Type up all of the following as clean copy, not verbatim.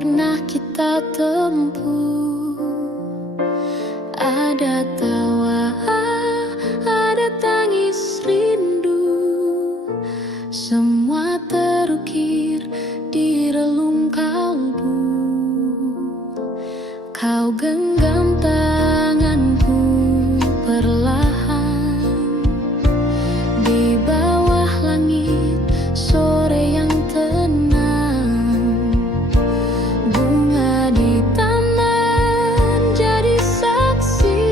pernah kita tempuh. Ada tawa, ada tangis rindu, semua terukir di relung kalbu. Kau genggam tanganku perlahan di bawah langit sore yang tenang. Bunga di taman jadi saksi,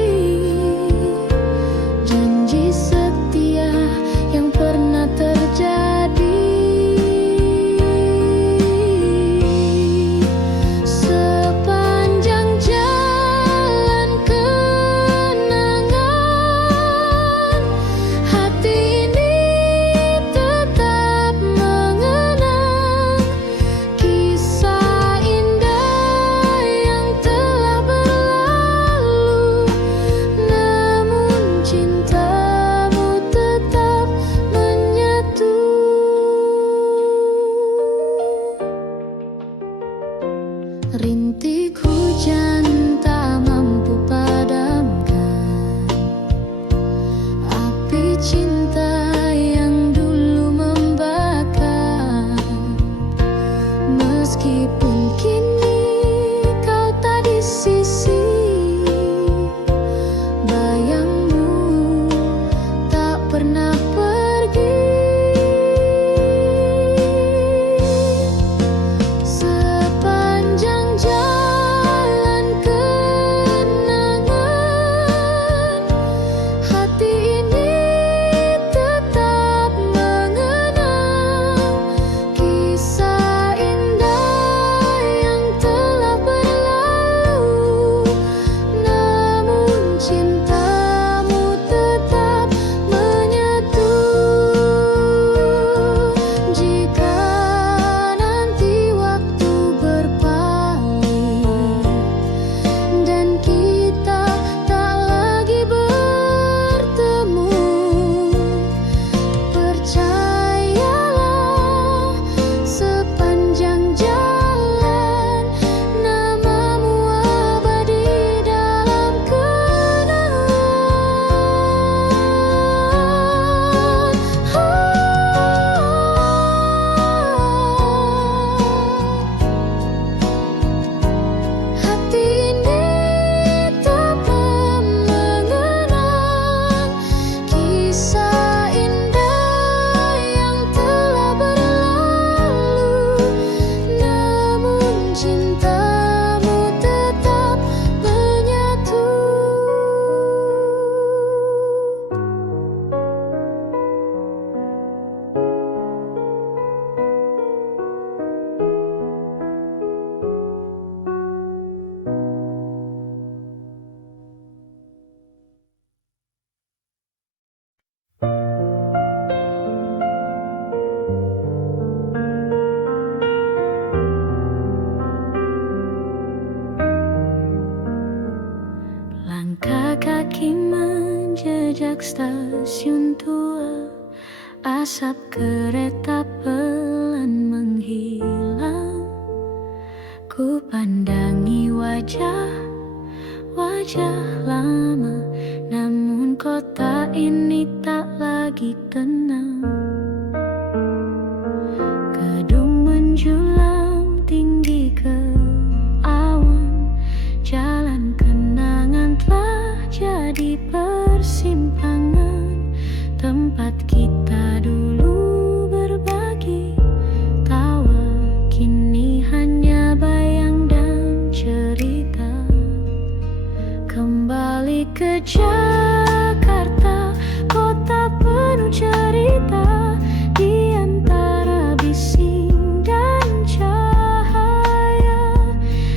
janji setia yang pernah terjadi. Sepanjang jalan kenangan, hati ini tetap mengenang kisah indah yang telah berlalu. Namun cintamu tetap menyatu. Rintik hujan tak mampu padamkan api cinta yang dulu membakar. Meskipun kini kau tak di sisi, bayangmu tak pernah pergi. Sepanjang jalan kenangan, hati ini tetap mengenang kisah indah yang telah berlalu. Namun cintamu tetap menyatu. Jika nanti waktu berpaling dan kita tak lagi bertemu, percayalah sepanjang jalan namamu abadi dalam kenangan. Hati ini tetap mengenang kisah indah yang telah berlalu. Namun cintamu tetap menyatu. Langkah kaki menjejak stasiun tua, asap kereta pelan menghilang. Ku pandangi wajah lama, namun kota ini tak lagi tenang. Gedung menjulang tinggi ke awan, jalan kenangan telah jadi persimpangan tempat kita dulu berbagi tawa. Kini hanya bayang dan cerita. Kembali ke Jakarta, kota penuh cerita. Di antara bising dan cahaya,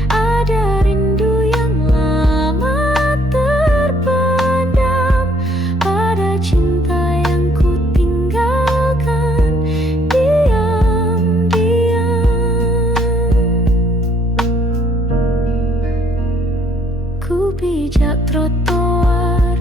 ada rindu yang lama terpendam pada cinta yang ku tinggalkan diam-diam. Ku pijak trotoar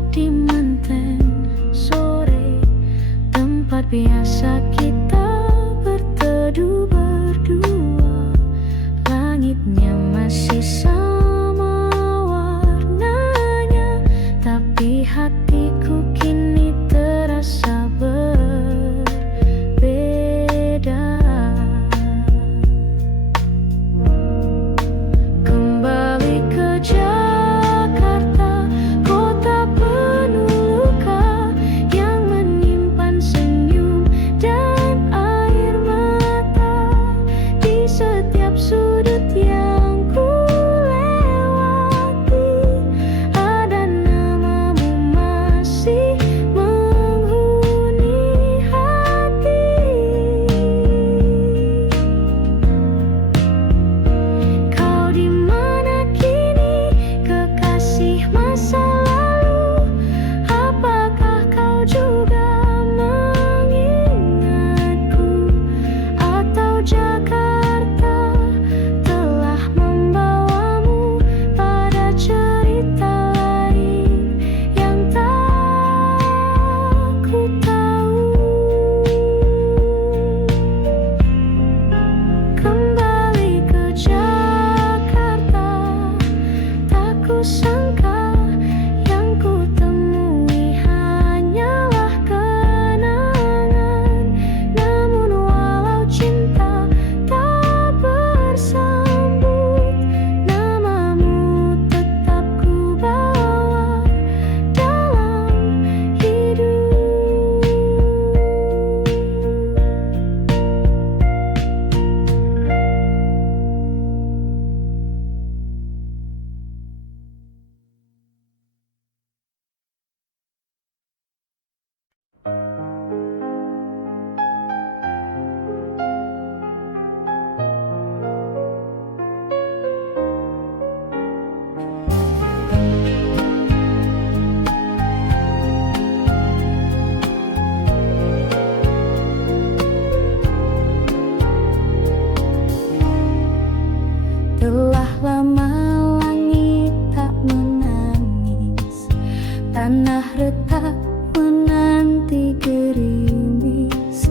tengah retak menanti gerimis,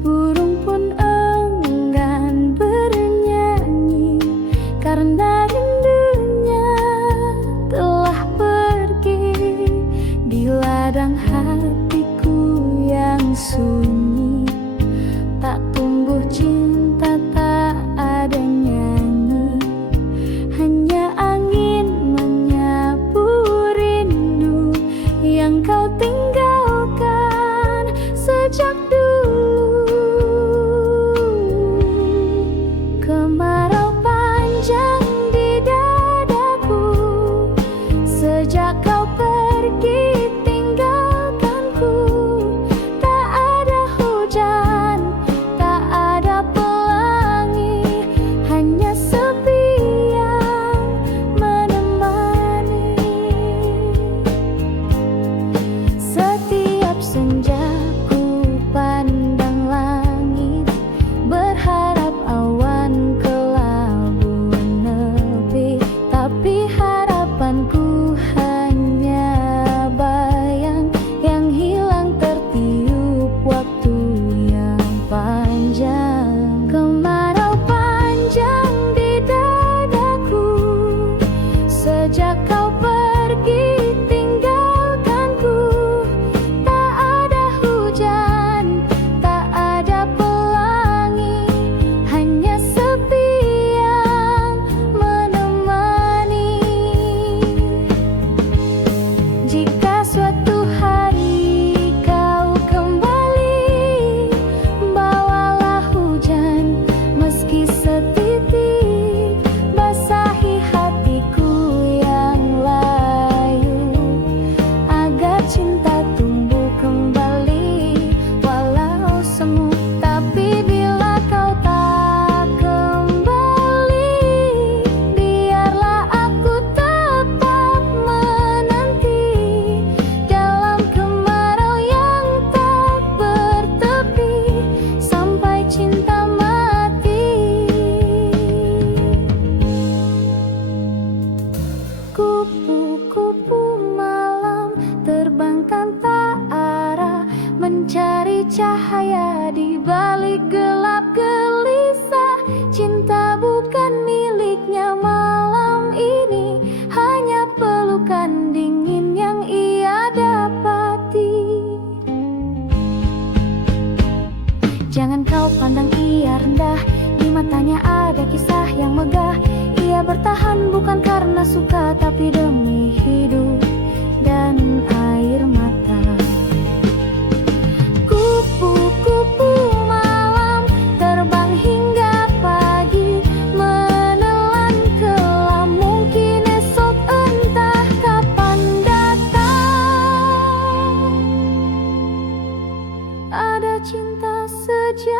burung pun enggan bernyanyi karena rindunya telah pergi di ladang hatiku yang sunyi. Tak tumbuh cinta, tak ada nyanyi, hanya angin menyapu rindu yang kau tinggalkan sejak dulu. Kemarau panjang di dadaku sejak kau pergi tinggalkanku. Tak ada hujan, tak ada pelangi, hanya sepi yang menemani. Setiap senja ku pandang langit, berharap awan kelabu menepi, tapi harapanku hanya bayang yang hilang tertiup waktu yang panjang. Kemarau panjang di dadaku sejak kau pergi tinggalkanku. Tak ada hujan, tak ada pelangi, hanya sepi yang menemani. Jika suatu hari kau kembali, bawalah hujan meski setitik, basahi hatiku yang layu agar cinta tumbuh kembali. Walau semu, tapi bila kau tak kembali, biarlah aku tetap menanti dalam kemarau yang tak bertepi sampai cinta mati. Kupu-kupu malam terbangkan tak arah, mencari cahaya di balik gelap gelisah. Cinta bukan miliknya malam ini, hanya pelukan dingin yang ia dapati. Jangan kau pandang ia rendah, di matanya ada kisah yang megah. Ia bertahan bukan karena suka, tapi demi hidup dan air mata. Kupu-kupu malam terbang hingga pagi, menelan kelam, mungkin esok entah kapan datang. Ada cinta sejati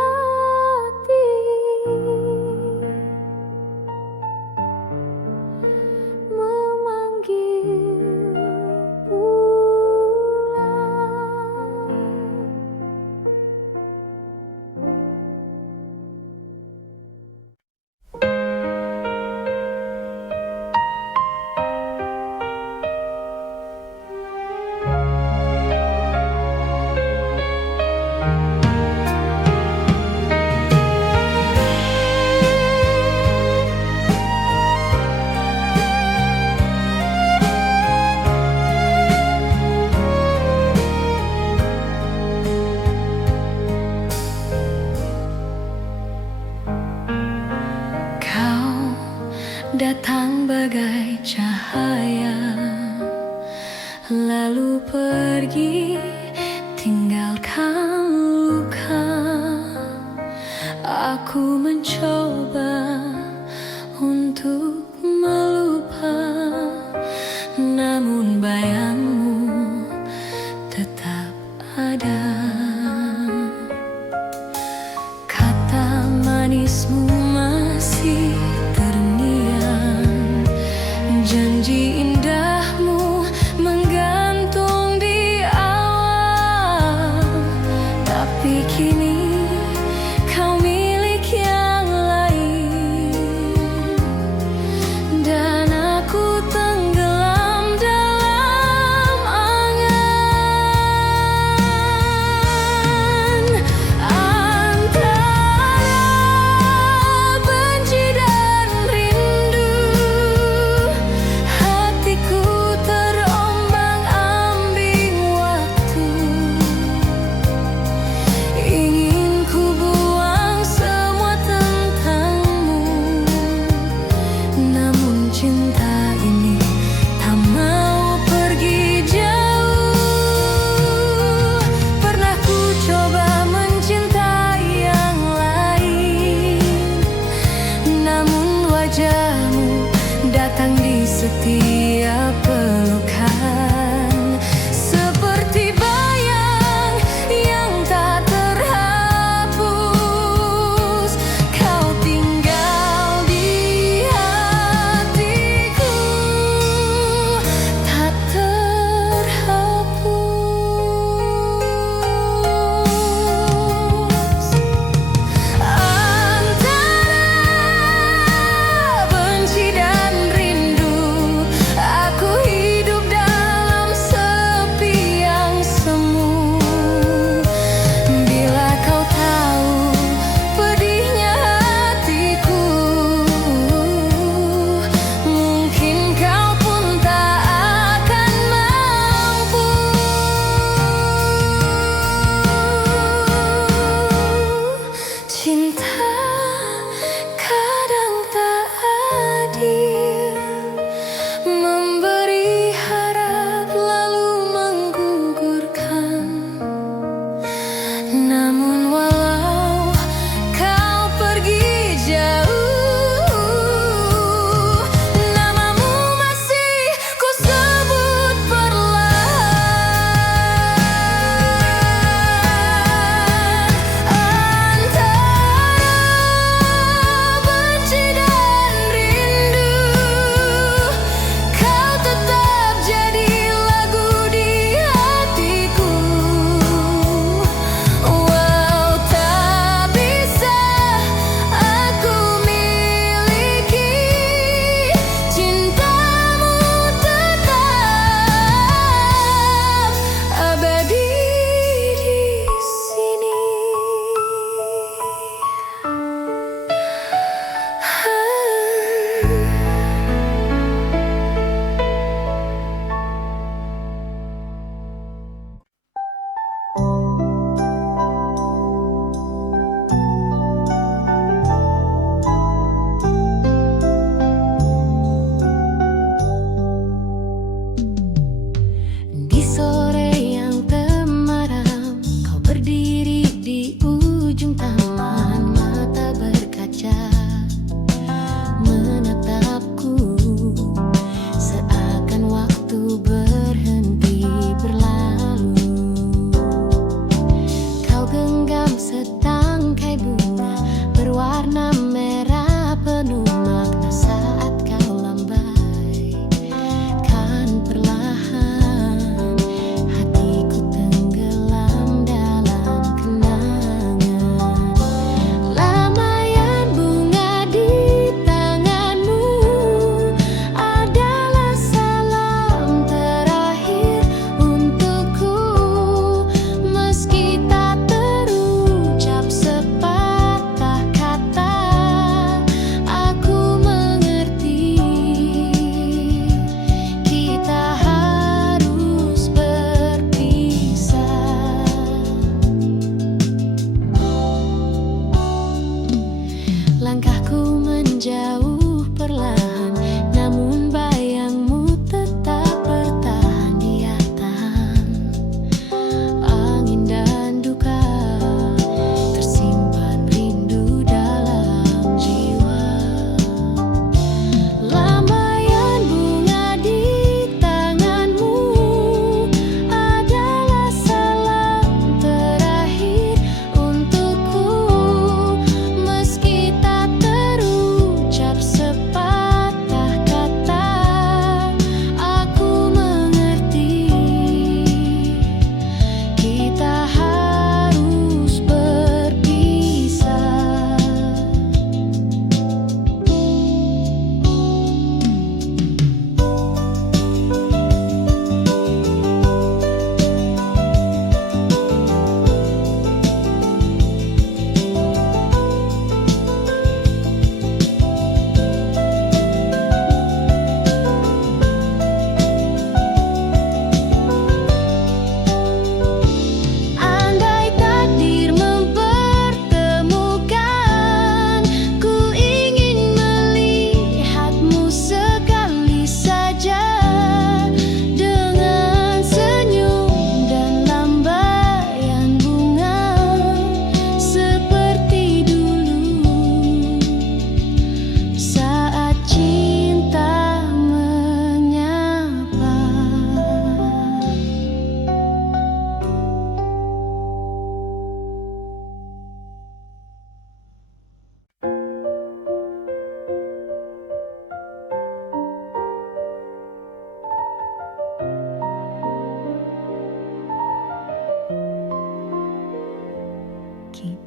memanggil pulang. Kau datang bagai cahaya, lalu pergi tinggalkan luka. Aku mencoba untuk melupa, namun bayangmu tetap ada. Kata manismu masih terngiang, janji indahmu menggantung di awal. Tapi kini kau milik yang lain,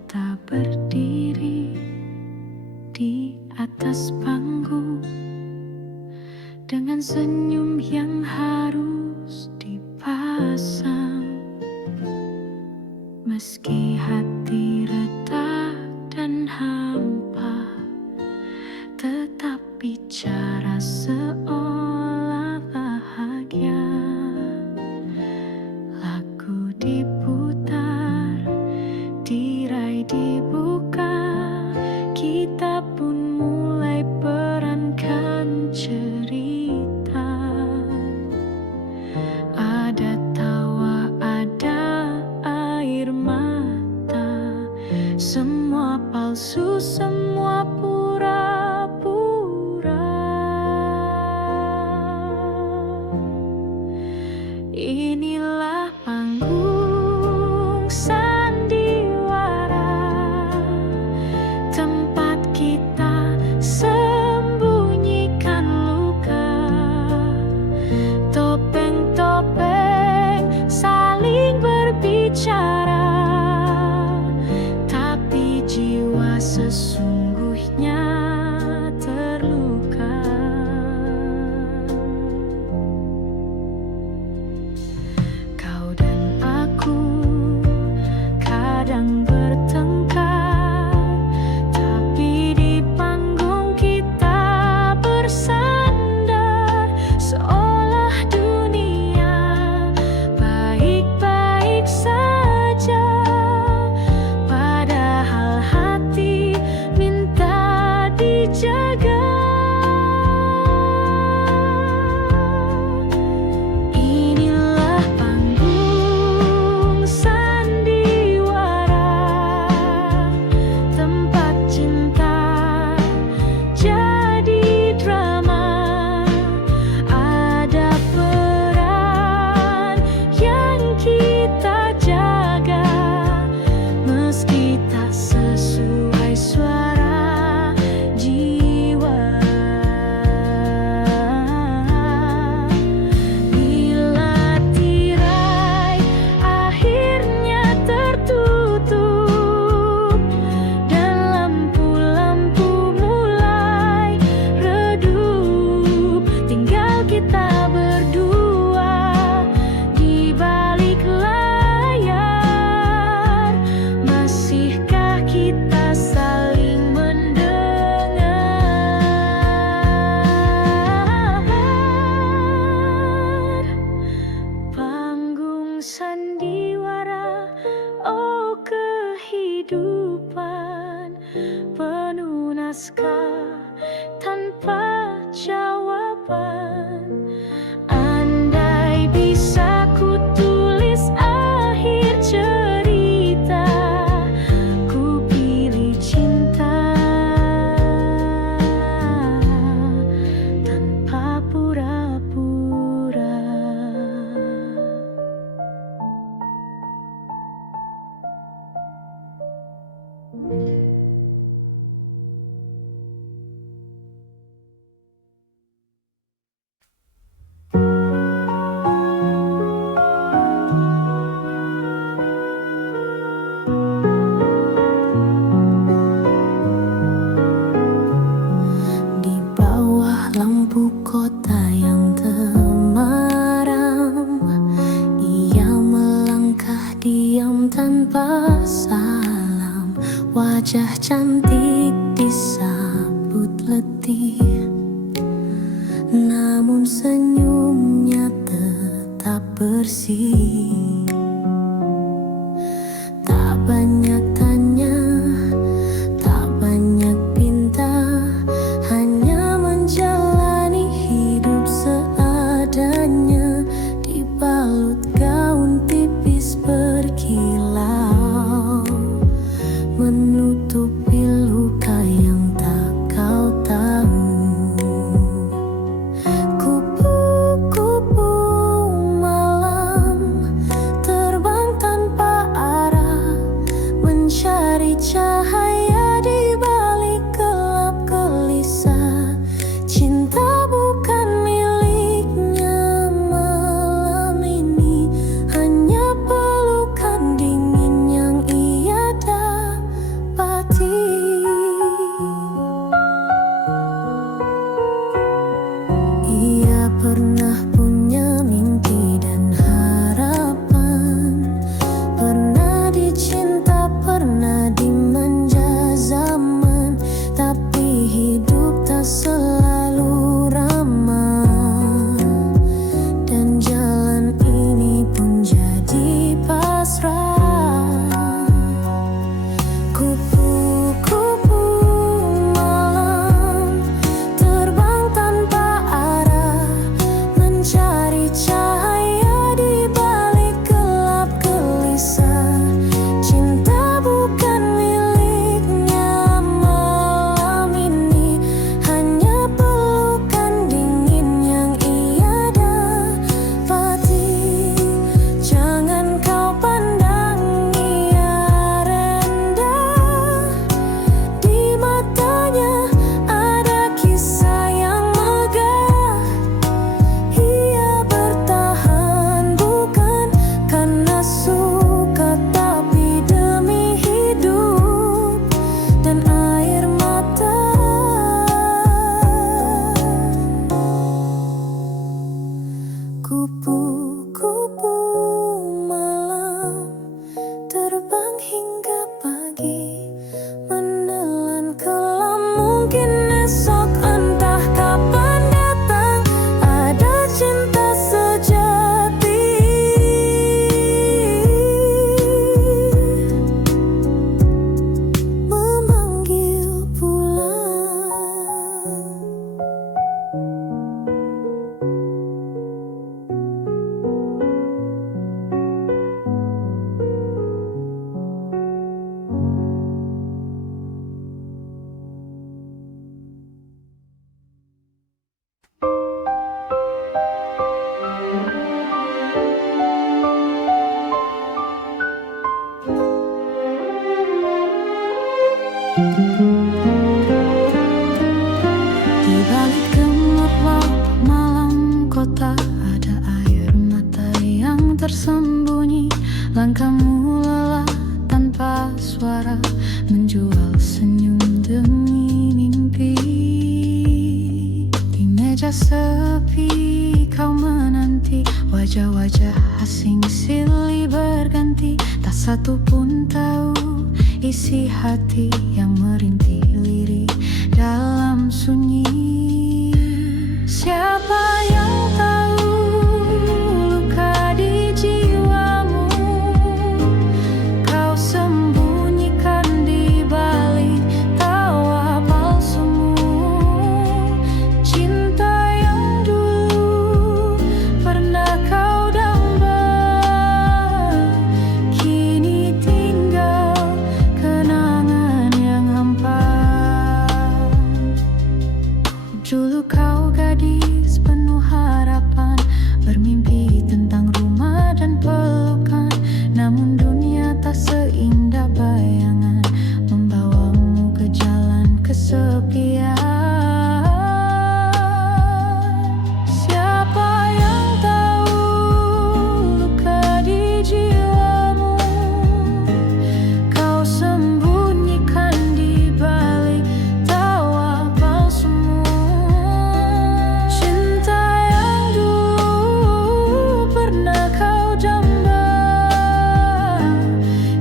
kita berdiri di atas panggung dengan senyum yang harus dipasang. Meski hati retak dan hampa, tetap bicara seolah bahagia. Lagu diputar, tirai dibuka, kita pun mulai perankan cerita. Ada tawa, ada air mata, semua palsu, semua pura-pura. Inilah panggung sandiwara, tempat kita sembunyikan luka. Topeng-topeng saling berbicara, tapi jiwa sesungguhnya terluka. Kau dan aku kadang bertengkar, tapi di panggung kita bersandar, seolah dunia baik-baik saja, padahal hati minta dijaga. Inilah panggung sandiwara, tempat cinta jadi drama. Ada peran yang kita jaga, meski tak sesuai suara jiwa. Bila tirai akhirnya tertutup dan lampu-lampu mulai redup, tinggal kita berdua di balik layar. Masihkah kita saling mendengar? Panggung sandiwara, oh kehidupan penuh naskah tanpa jawaban. Andai bisa ku tulis akhir cerita, ku pilih cinta tanpa pura-pura. Di bawah lampu kota yang temaram, ia melangkah diam tanpa salam. Wajah cantik disambut letih, namun senyumnya tetap bersih. Tak banyak tanya, tak banyak pinta, hanya menjalani hidup seadanya. Dibalut gaun tipis berkilau, menutupi luka yang tak kau tahu. Kupu-kupu malam Di balik gemerlap malam kota ada air mata yang tersembunyi. Langkahmu lelah tanpa suara, menjual senyum demi mimpi. Di meja sepi kau menanti, wajah-wajah asing silih berganti. Tak satu pun tahu isi hati yang merintih lirik dalam sunyi. Siapa yang tahu luka di jiwamu kau sembunyikan di balik tawa palsumu. Cinta yang dulu pernah kau damba, kini tinggal kenangan yang hampa. Dulu kau gadis penuh harapan, bermimpi tentang rumah dan pelukan. Namun dunia tak seindah bayangan, membawamu ke jalan kesepian. Siapa yang tahu luka di jiwamu kau sembunyikan di balik tawa palsumu. Cinta yang dulu pernah kau jamba,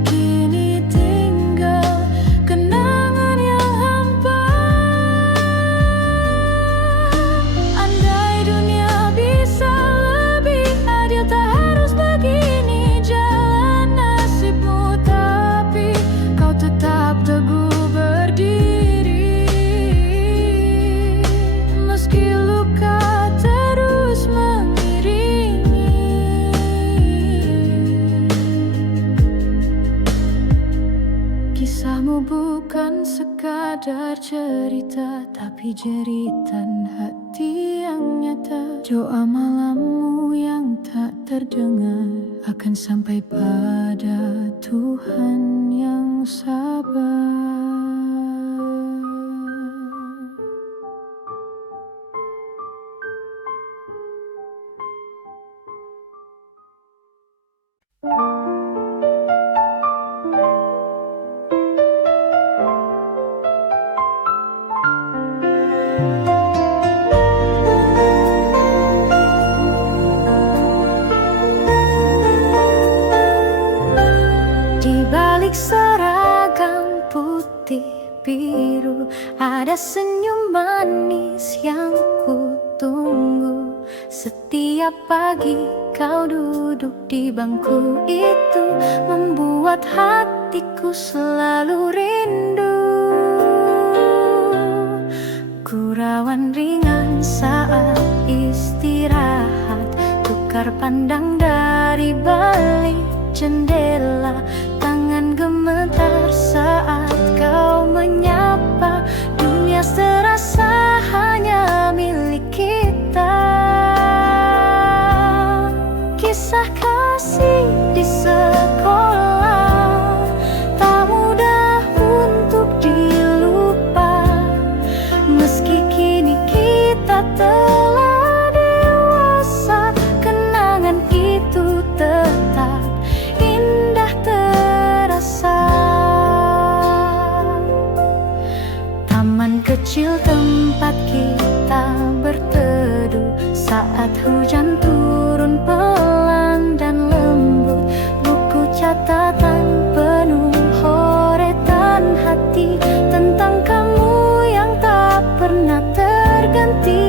kini tinggal kenangan yang hampa. Andai dunia bisa lebih adil, tak harus begini jalan nasibmu. Tapi kau tetap teguh berdiri, meski luka terus mengiringi. Kisahmu bukan sekadar cerita, tapi jeritan hati yang nyata. Doa malammu yang tak terdengar akan sampai pada Tuhan yang sabar. Di balik seragam putih biru ada senyum manis yang ku tunggu. Setiap pagi kau duduk di bangku itu, membuat hatiku selalu rindu. Gurauan ringan saat istirahat, tukar pandang dari balik jendela. Tangan gemetar saat kau menyapa, dunia serasa hanya milik kita. Kisah kasih di sekolah tak mudah untuk dilupa, meski kini kita telah dewasa, kenangan itu tetap indah terasa. Taman kecil tempat kita berteduh saat hujan turun pelan dan lembut. Buku catatan penuh horetan hati tentang kamu yang tak pernah terganti.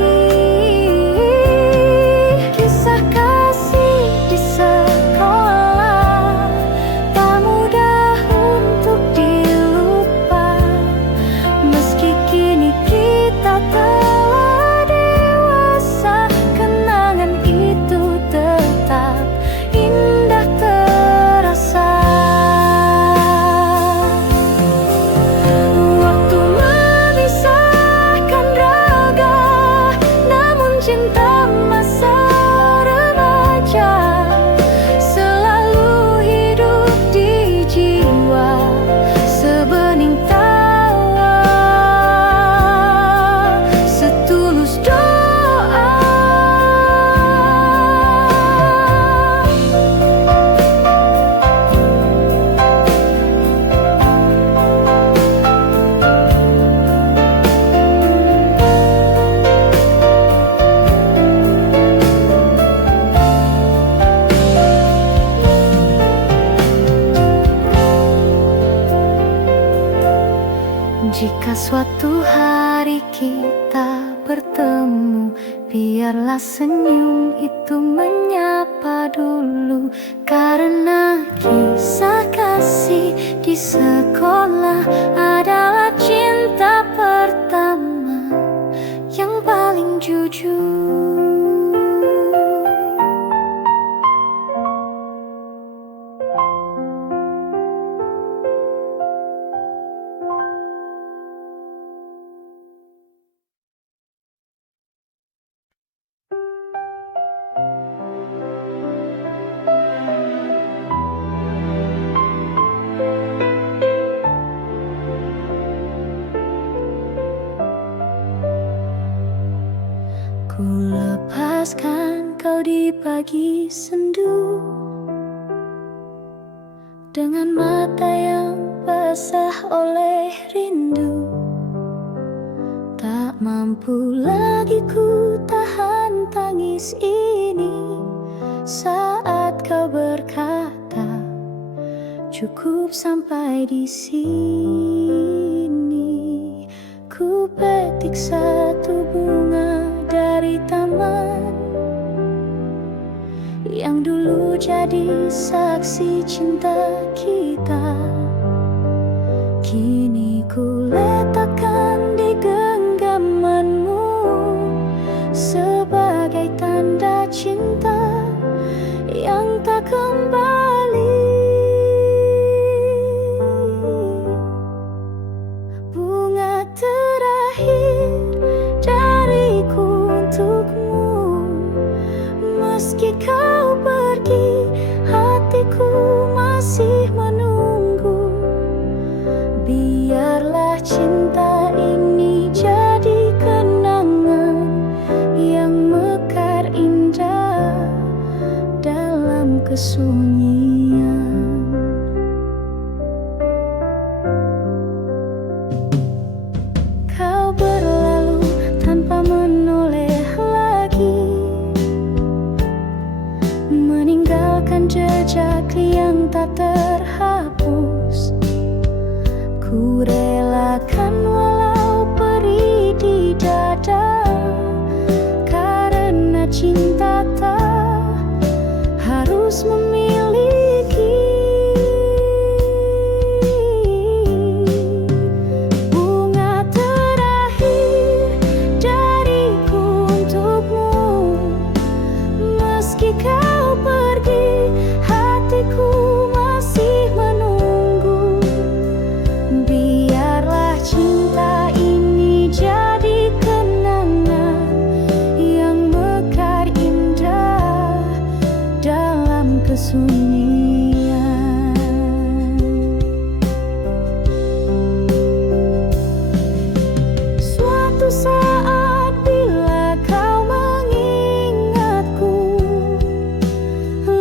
Kisah kasih di sekolah tak mudah untuk dilupa, meski kini kita Jika suatu hari kita bertemu, biarlah senyum itu menyapa dulu. Karena kisah kasih di sekolah adalah cinta pertama yang paling jujur. Ku lepaskan kau di pagi sendu, dengan mata yang basah oleh rindu. Tak mampu lagi ku tahan tangis ini saat kau berkata, cukup sampai di sini. Ku petik satu bunga dari taman yang dulu jadi saksi cinta kita. Kini ku letakkan di genggamanmu sebagai tanda cinta yang tak kembali. Bunga terakhir dariku untukmu, meski kau pergi, hatiku masih menunggu. Biarlah cinta ini jadi kenangan yang mekar indah dalam kesunyian. Kau berlalu tanpa menoleh lagi, meninggalkan jejak yang tak terhapus. Ku relakan walau perih di dada, karena cinta tak harus memiliki. Bunga terakhir dariku untukmu, meski kau pergi, hatiku masih menunggu. Biarlah cinta ini jadi kenangan yang mekar indah dalam kesunyian. Suatu saat bila kau mengingatku,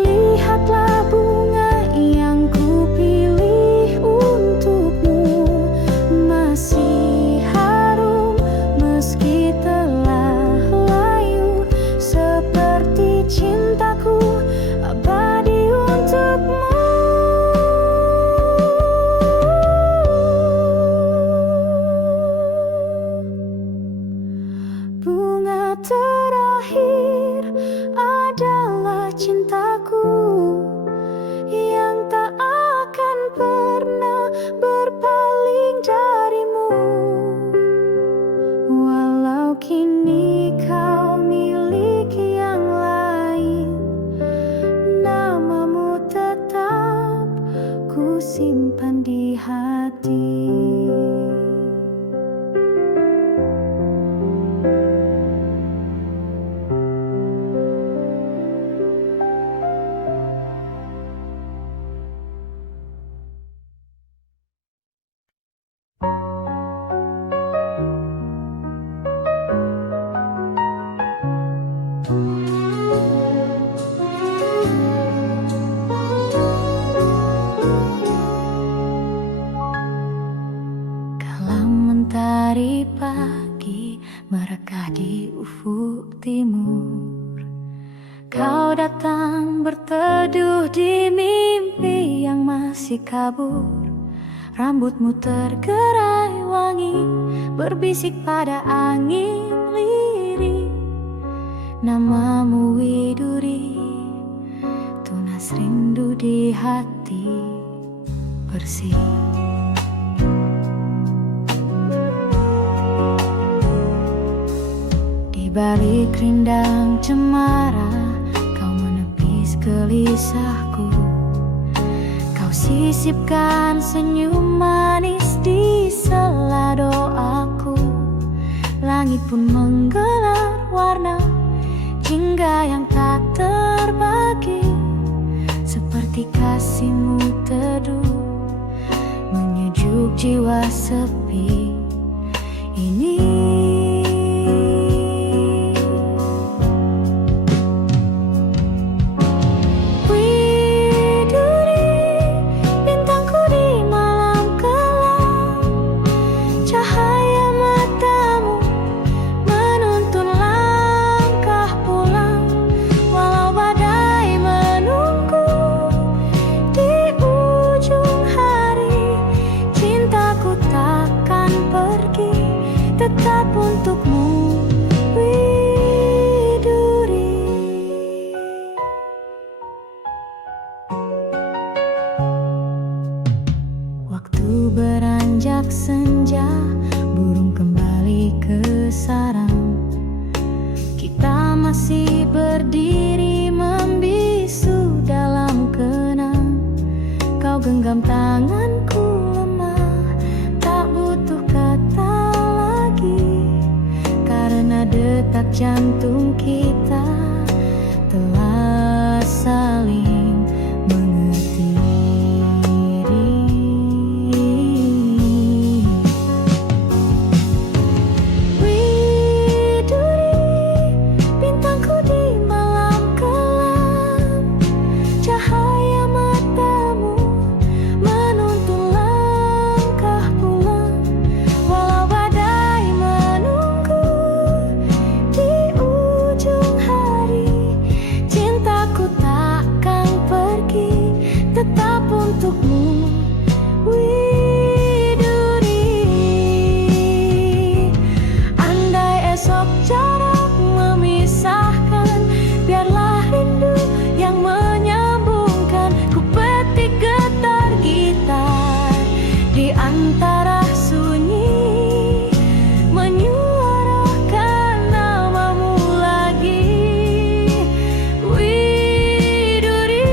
lihatlah bunga yang ku pilih untukmu. Masih harum meski telah layu, seperti cintaku abadi untukmu. Bunga terakhir adalah cintaku yang tak akan pernah berpaling darimu. Walau kini kau miliki yang lain, namamu tetap ku simpan di hati. Kala mentari pagi merekah di ufuk timur, kau datang berteduh di mimpi yang masih kabur. Rambutmu tergerai wangi, berbisik pada angin lirih. Namamu Widuri, tunas rindu di hati bersih. Di balik rindang cemara, kau menepis gelisahku. Kau sisipkan senyum manis di sela doaku. Langit pun menggelar warna hingga yang tak terbagi, seperti kasihmu teduh menyejuk jiwa sepi ini. Tetap untukmu, Widuri. Waktu beranjak senja, burung kembali ke sarang. Kita masih berdiri membisu dalam kenang. Kau genggam tanganku lemah, tak butuh kata, karena detak jantung kita telah saling mengerti. Widuri, bintangku di malam kelam, cahaya matamu menuntun langkah pulang. Walau badai menunggu di ujung hari, cintaku takkan pergi, tetap untukmu, Widuri. Andai esok jarak memisahkan, biarlah rindu yang menyambungkan. Ku petik getar gitar di antara sunyi, menyuarakan namamu lagi, Widuri.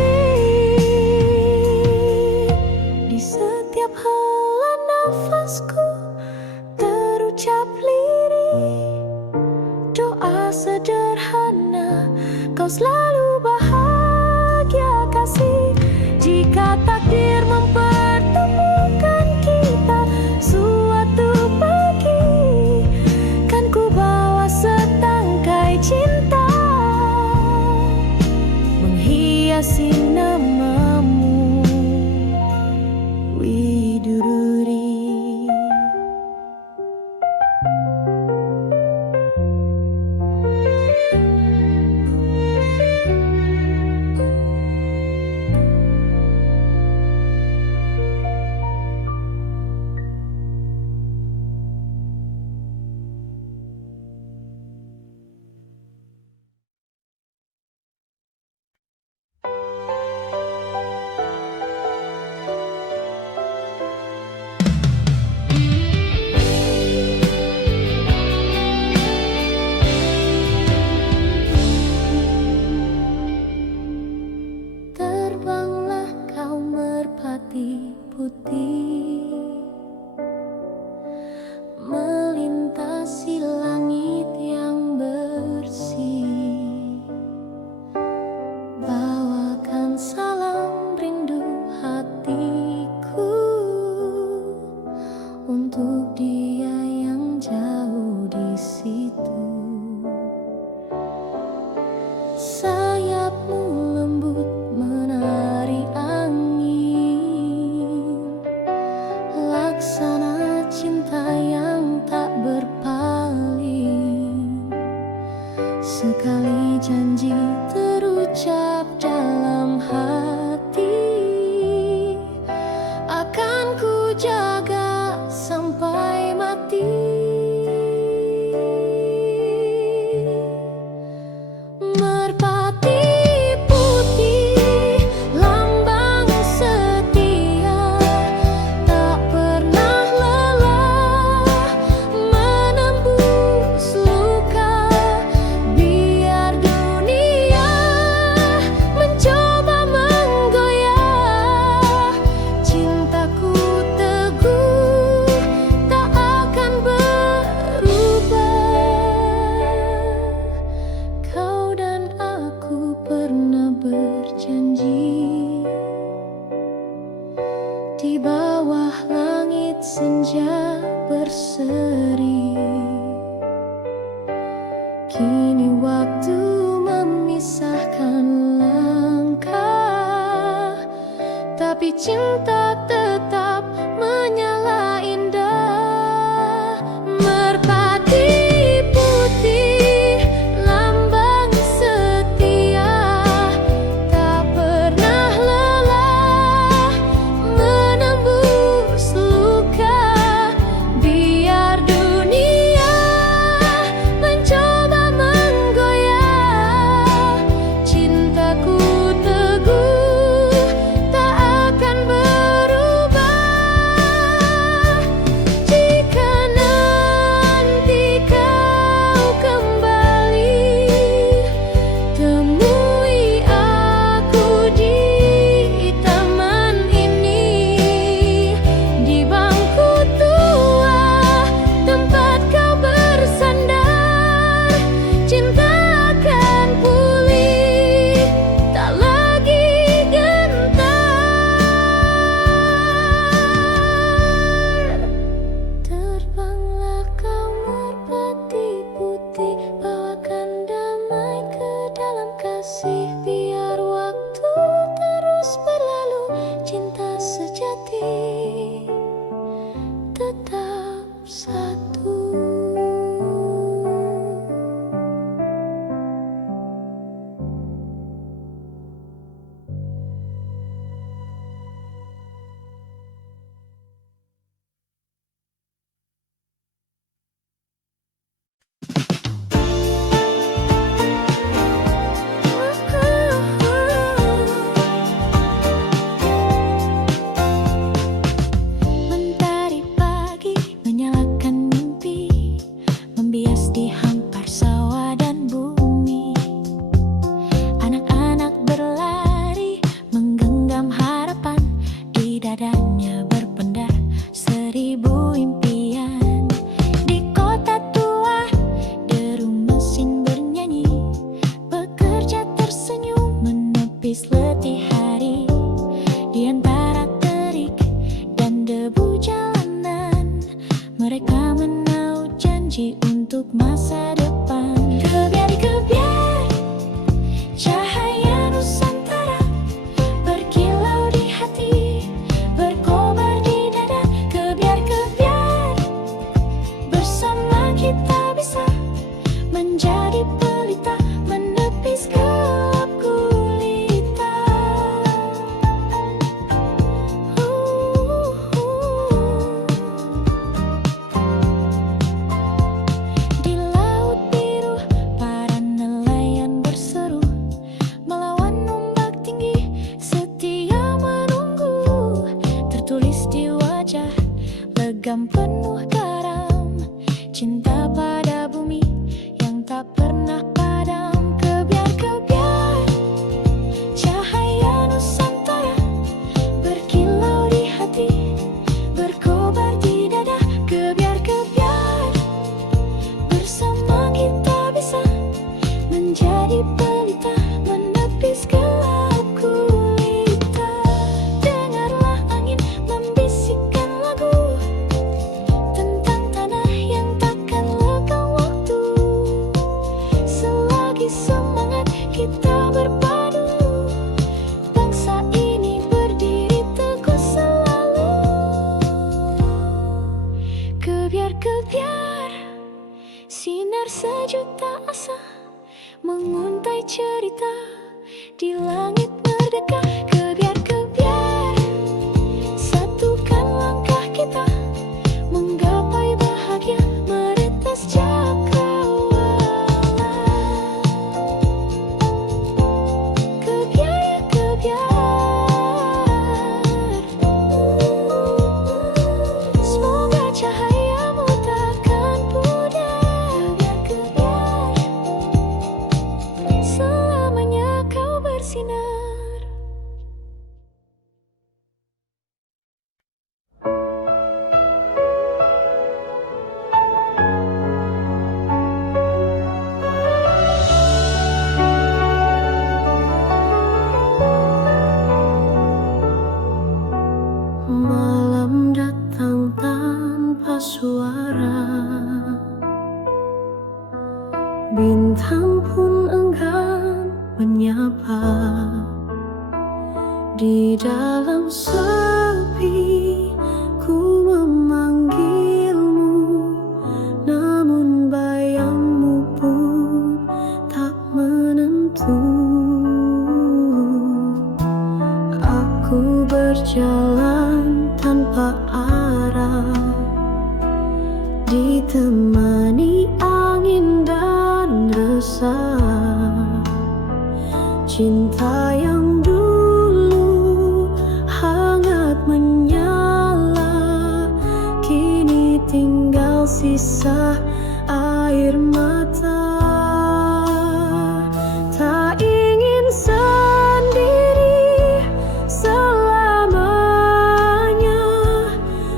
Di setiap hela nafasku terucap lirih doa sederhana, kau selalu bahagia kasih. Jika takdir mempertemukan kita suatu pagi, kan ku bawa setangkai cinta menghiasi namamu, Widuri. Terbanglah kau merpati putih, melintasi langit yang bersih. Bawakan salam rindu hatiku untuk dia yang jauh di situ. Sayapmu lembut menari angin, jaga sampai mati. Merpati putih, lambang setia, tak pernah lelah menembus luka. Biar dunia mencoba menggoyah, cintaku teguh tak akan berubah. Kau dan aku pernah berjanji di bawah langit senja berseri. Kini waktu memisahkan langkah, tapi cinta tetap menyala indah. Merpati putih, lambang setia, tak pernah lelah menembus luka. Biar dunia mencoba menggoyah, cintaku teguh tak akan berubah. Jika nanti kau kembali, temui aku di taman ini, di bangku tua tempat kau bersandar. Cinta akan pulih, tak lagi gentar. Terbanglah kau merpati putih, bawakan damai ke dalam kasih. Biar waktu terus berlalu, cinta sejati tetap satu. Mentari pagi menyalakan mimpi, membias di hampar sawah dan bumi. Anak-anak berlari menggenggam harapan, di dadanya berpendar 1000 impian. Di kota tua deru mesin bernyanyi, pekerja tersenyum menepis letih hari. Di antara terik dan debu jalanan, mereka menaut janji untuk masa depan. Kebiar-kebiar cahaya Nusantara berkilau di hati, berkobar di dada. Kebiar-kebiar bersama kita bisa menjadi pelita, menepis gelap gulita. Di laut biru para nelayan berseru, melawan ombak tinggi setia menunggu. Tertulis di wajah legam penuh garam, cinta pada bumi yang tak pernah padam. Kebiar-kebiar cahaya Nusantara berkilau di hati, berkobar di dada. Kebiar-kebiar bersama kita bisa menjadi pelita, menepis gelap gulita. Dengarlah angin membisikkan lagu tentang tanah yang takkan lekang. Malam datang tanpa suara, bintang pun enggan menyapa. Di dalam sepi ku memanggilmu, namun bayangmu pun tak menentu. Aku berjalan tanpa arah, ditemani angin dan resah. Cinta yang dulu hangat menyala, kini tinggal sisa air mata. Tak ingin sendiri selamanya,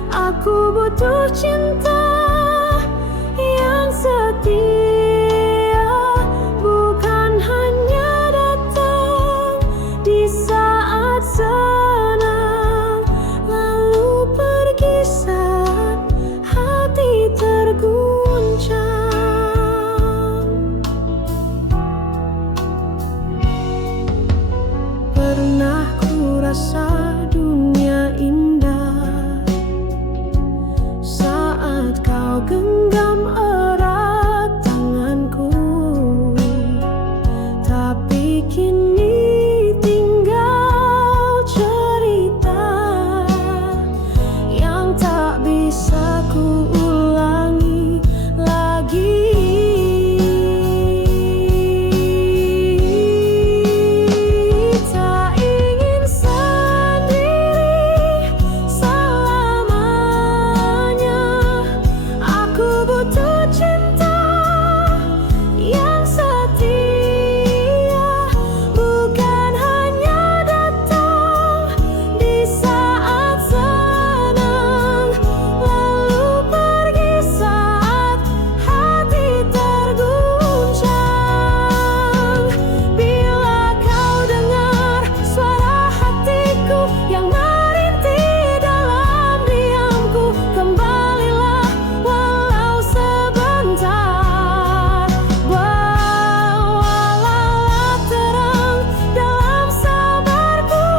aku butuh cinta yang setia, bukan hanya datang di saat senang, lalu pergi saat hati terguncang. Pernah ku rasa dunia indah saat kau genggam erat tanganku, tapi kini tinggal cerita yang tak bisa ku ulangi lagi. Tak ingin sendiri selamanya, aku butuh cinta yang setia, bukan hanya datang di saat senang, lalu pergi saat hati terguncang. Bila kau dengar suara hatiku yang merintih dalam diamku, kembalilah walau sebentar. Bawalah terang dalam sabarku,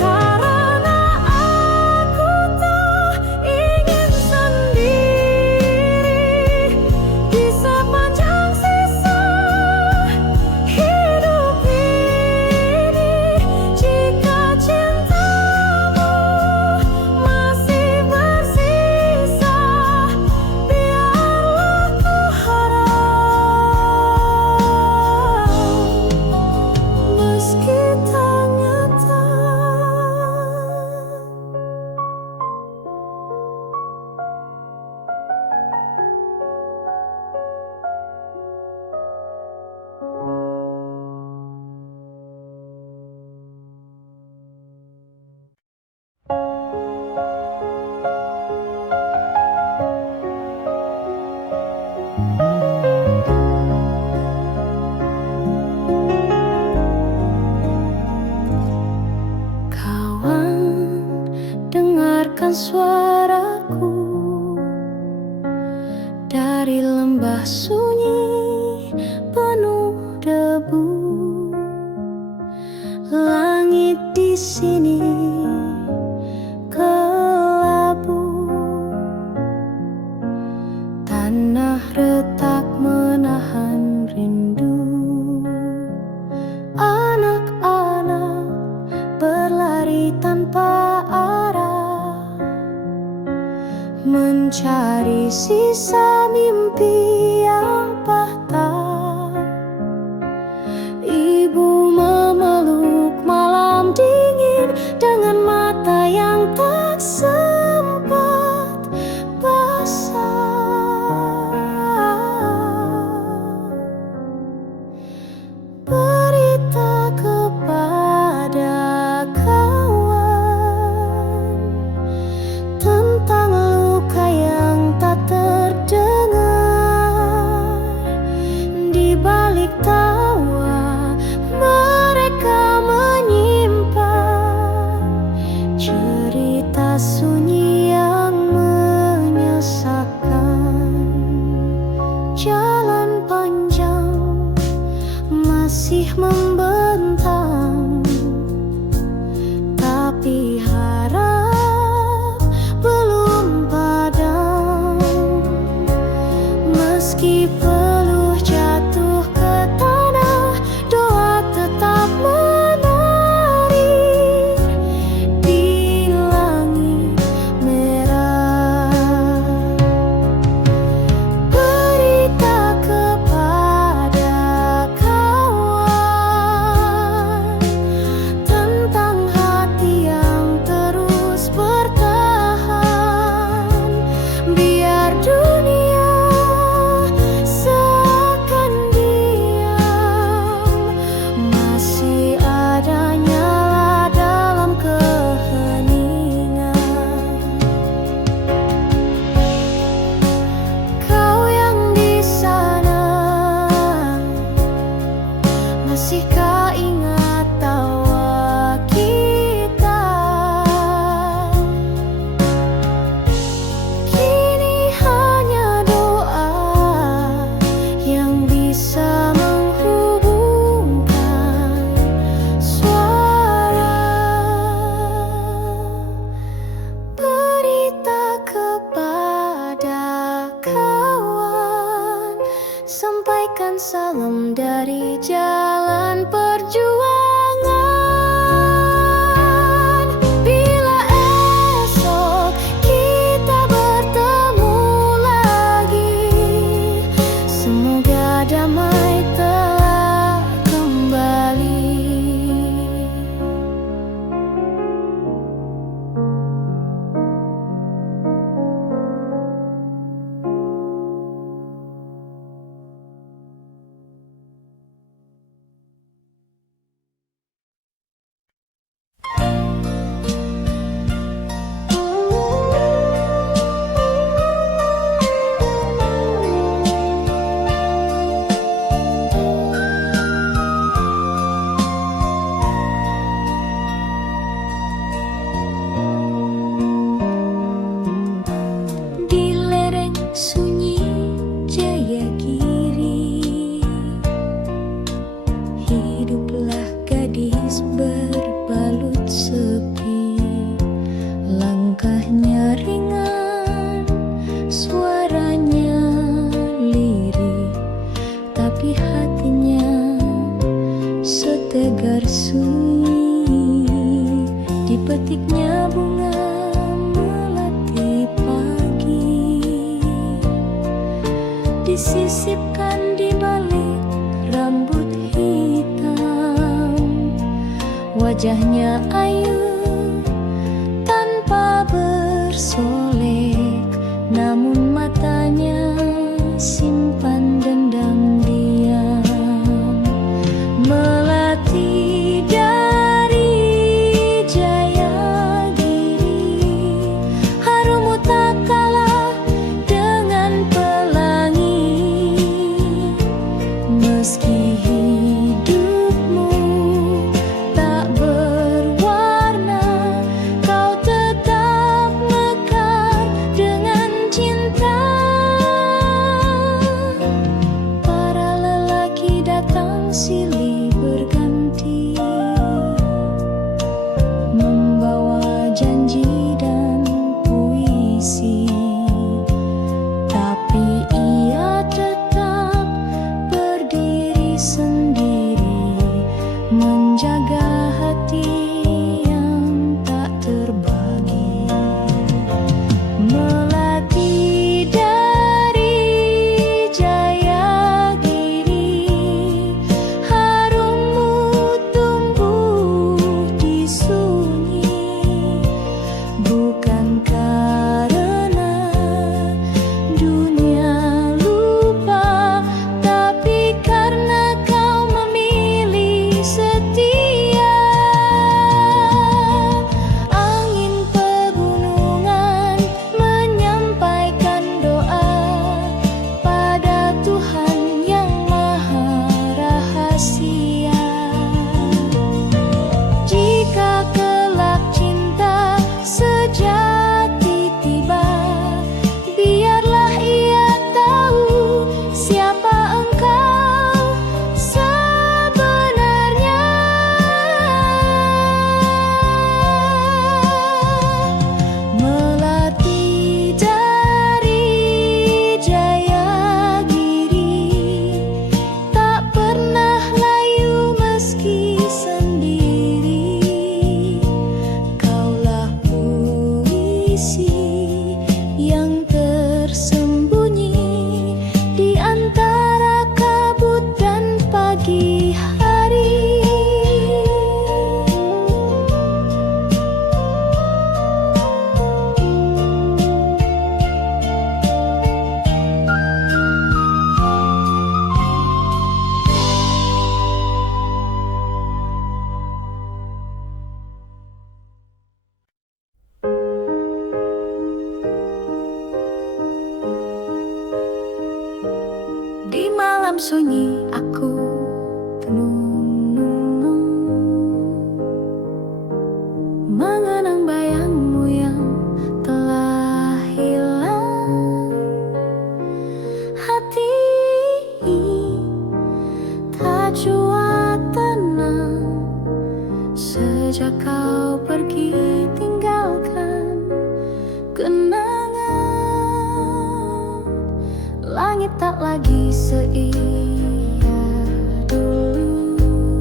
karena aku tak ingin sendiri di sepanjang sisa hidup ini. Jika cintamu masih bersisa, biarlah ku harap, meski tak nyata. Kawan, dengarkan suaraku dari lembah sunyi penuh debu. Langit di sini kelabu, tanah retak menahan rindu. Anak-anak berlari tanpa arah, mencari sisa mimpi yang patah. Ibu memeluk malam dingin dengan mata yang tak sempat basah. Berita kepada kawan tentang luka yang tak terdengar. masih membentang, tapi harap belum padam. Meski peluh jatuh ke tanah, doa tetap menari di langit merah. Berita kepada kawan tentang hati yang terus bertahan. Biar dunia seakan diam, masih ada nyala dalam keheningan. Kau yang di sana, masihkah ingat tawa kita? Kini hanya doa yang bisa menghubungkan suara. Berita kepada kawan, sampaikan salam dari jalan perjuangan. Bila esok kita bertemu lagi, semoga damai telah kembali. Di lereng sunyi Jayagiri, hiduplah gadis berbalut sepi. Langkahnya ringan, suaranya lirih, tapi hatinya setegar sunyi. Dipetiknya bunga melati pagi, disisipkan di balik rambut hitam. Wajahnya ayu tanpa bersolek, namun matanya simpan dendam diam. Melati dari Jayagiri, harummu tak kalah dengan pelangi. Meski hidupmu tak berwarna, kau tetap mekar dengan cinta. Para lelaki datang silih berganti, membawa janji dan puisi, tapi ia tetap berdiri sendiri, menjaga hati yang tak terbagi. Melati dari Jayagiri, harummu tumbuh di sunyi, bukan karena dunia lupa, tapi karena kau memilih setia. Angin pegunungan menyampaikan doa pada Tuhan yang maha rahasia. Jika kelak cinta sejati tiba, biarlah ia tahu siapa engkau sebenarnya. sunyi aku tenung, mengenang bayangmu yang telah hilang. Hati tak jua tenang sejak kau pergi tinggalkan kenangan. Langit tak lagi seia dulu,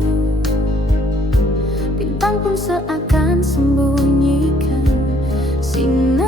bintang pun seakan sembunyikan sinar